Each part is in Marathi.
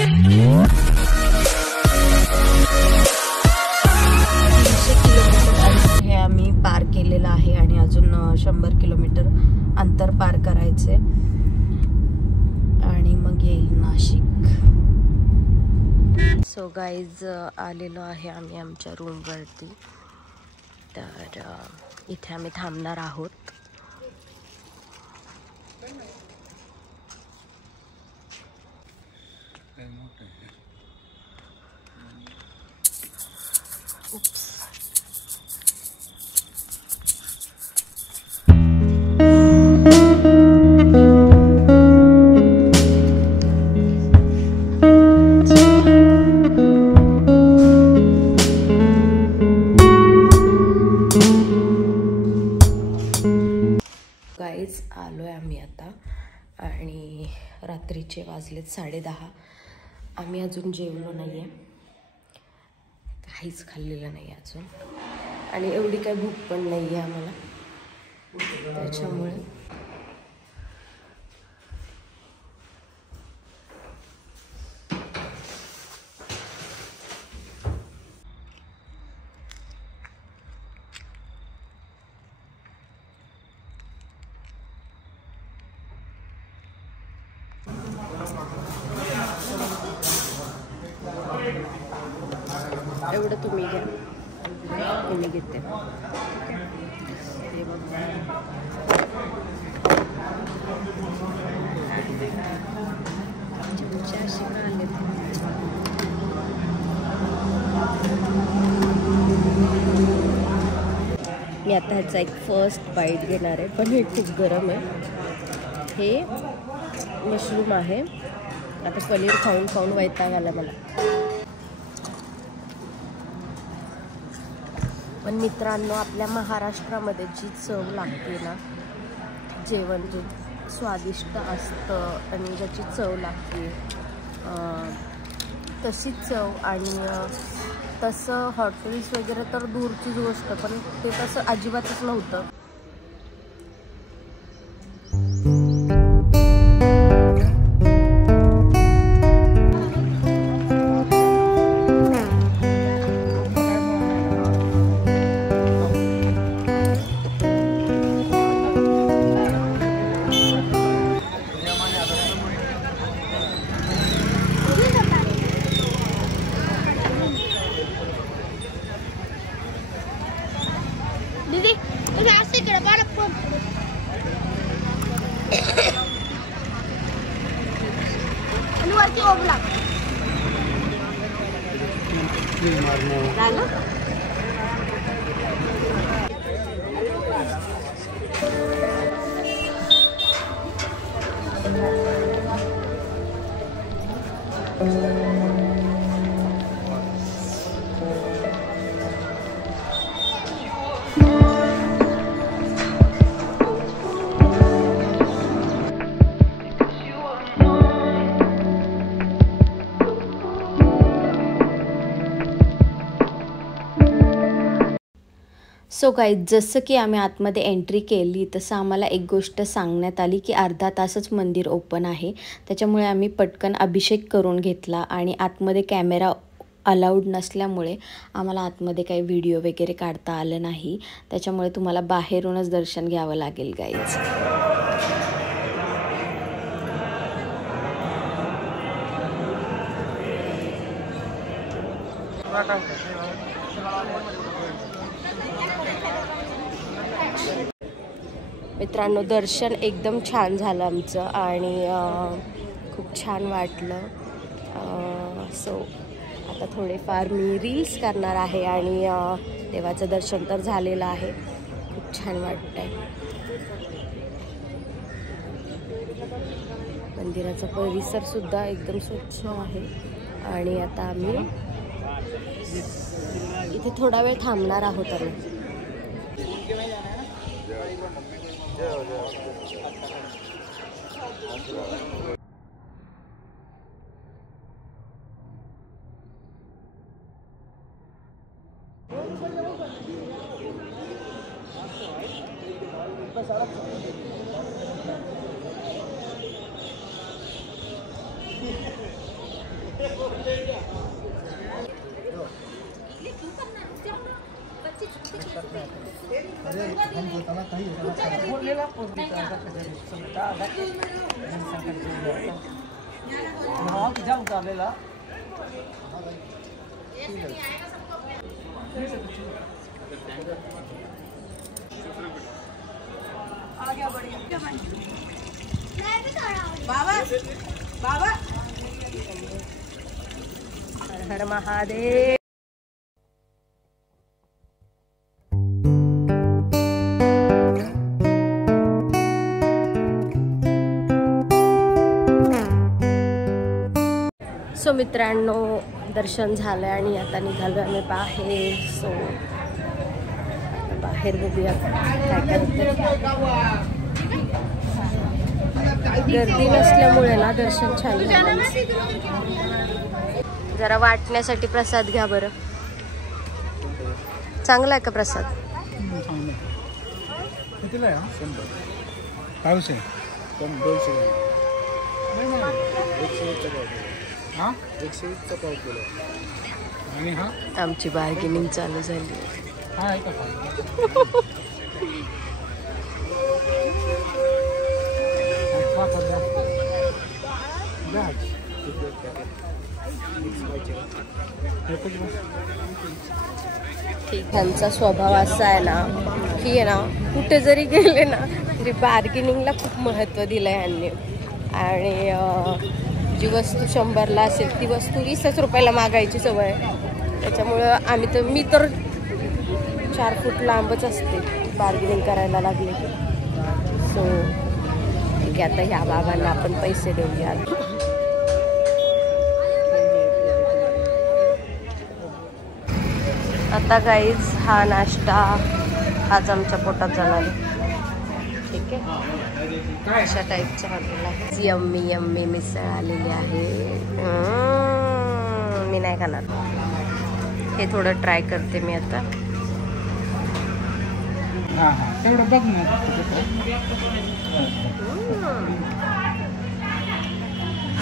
हे आम्ही पार केलेलं आहे आणि अजून 100 किलोमीटर अंतर पार करायचे आणि मग येईल नाशिक. सो गाईज आलेलो आहे आम्ही आमच्या रूमवरती. तर इथे आम्ही थांबणार आहोत. गाईज आलोय आम्ही आता आणि रात्रीचे वाजलेत 10:30. आम्ही अजून जेवलो नाहीये, काहीच खाल्लेलं नाही अजून आणि एवढी काही भूक पण नाही आहे आम्हाला. त्याच्यामुळे एवढं तुम्ही घ्या, मी घेते. हे बघा मी आता ह्याचा एक फर्स्ट बाईट घेणार आहे, पण हे खूप गरम आहे. हे मशरूम आहे. आता पनीर खाऊन खाऊन वैताग आला मला. पण मित्रांनो, आपल्या महाराष्ट्रामध्ये जी चव लागते ना, जेवण जे स्वादिष्ट असतं आणि ज्याची चव लागते तशीच चव आणि तसं हॉटेल्स वगैरे तर दूरचीच गोष्ट, पण ते तसं अजिबातच नव्हतं. सो गाईज, जसं की आम्ही आतमध्ये एंट्री केली तसं आम्हाला एक गोष्ट सांगण्यात आली की अर्धा तासच मंदिर ओपन आहे. त्याच्यामुळे आम्ही पटकन अभिषेक करून घेतला आणि आतमध्ये कॅमेरा अलाउड नसल्यामुळे आम्हाला आतमध्ये काही व्हिडिओ वगैरे काढता आलं नाही. त्याच्यामुळे तुम्हाला बाहेरूनच दर्शन घ्यावं लागेल गाईज. मित्रांनो, दर्शन एकदम छान झालं आमचं आणि खूप छान वाटलं. सो आता थोडेफार मी रील्स करणार आहे आणि देवाचं दर्शन तर झालेलं आहे. खूप छान वाटतंय. मंदिराचा परिसरसुद्धा एकदम स्वच्छ आहे आणि आता आम्ही इथे थोडा वेळ थांबणार आहोत. आम्ही बाबा बाबा हर हर महादेव. सो मित्रांनो, दर्शन झालं आणि आता निघालो आम्ही बाहेर. सो बाहेर बघूया काय करते. गर्दी नसल्यामुळे ना दर्शन छान झालं. जरा वाटण्यासाठी प्रसाद घ्या बरं. चांगला आहे का प्रसाद? आमची बार्गेनिंग चालू झाली. त्यांचा स्वभाव असा आहे ना की आहे ना, कुठे जरी गेले ना तरी बार्गेनिंगला खूप महत्त्व दिलं आहे यांनी. आणि जी वस्तू 100ला असेल ती वस्तू 20च रुपयाला मागायची सवय. त्याच्यामुळं मी तर 4 फूट लांबच असते बार्गेनिंग करायला लागले. सो ठीक आहे, आता ह्या बाबांना आपण पैसे देऊया. आता गाईज हा नाश्ता आज आमच्या पोटात जाणार आहे. ठीक आहे, अशा टाईपचा हॉटेल आहे. यम्मी यम्मी मिसळ आलेली आहे. मी नाही खाणार, हे थोडं ट्राय करते मी आता.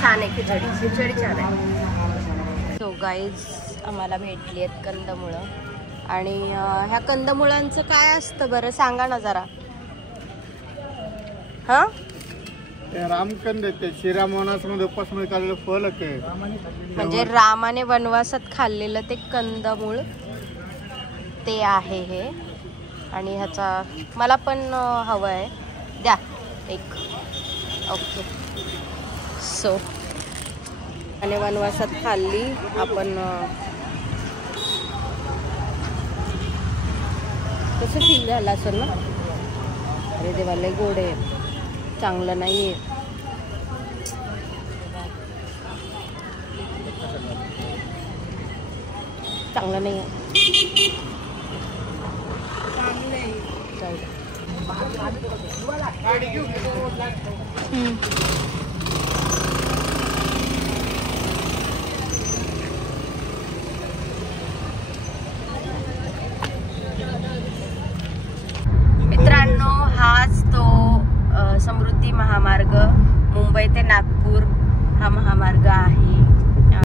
छान आहे खिचडी छान आहे. सो गाईज आम्हाला भेटली आहेत कंदमुळं. आणि ह्या कंदमुळांचं काय असतं बरं, सांगा ना जरा. हा, रामकंद ते श्रीरामवनामध्ये उपासमध्ये काढलेलं फळ आहे. म्हणजे रामाने वनवासात खाल्लेलं ते कंदमूळ ते आहे हे. आणि ह्याचा मला पण हवं आहे, द्या एक. ओके. सो आणि वनवासात खाल्ली आपण. कसं फील झालं असेल ना. अरे देवा, लय गोड आहे, चांगलं नाही आहे. चांगलं नाही आहे. मित्रांनो, हाच तो समृद्धी महामार्ग, मुंबई ते नागपूर हा महामार्ग आहे.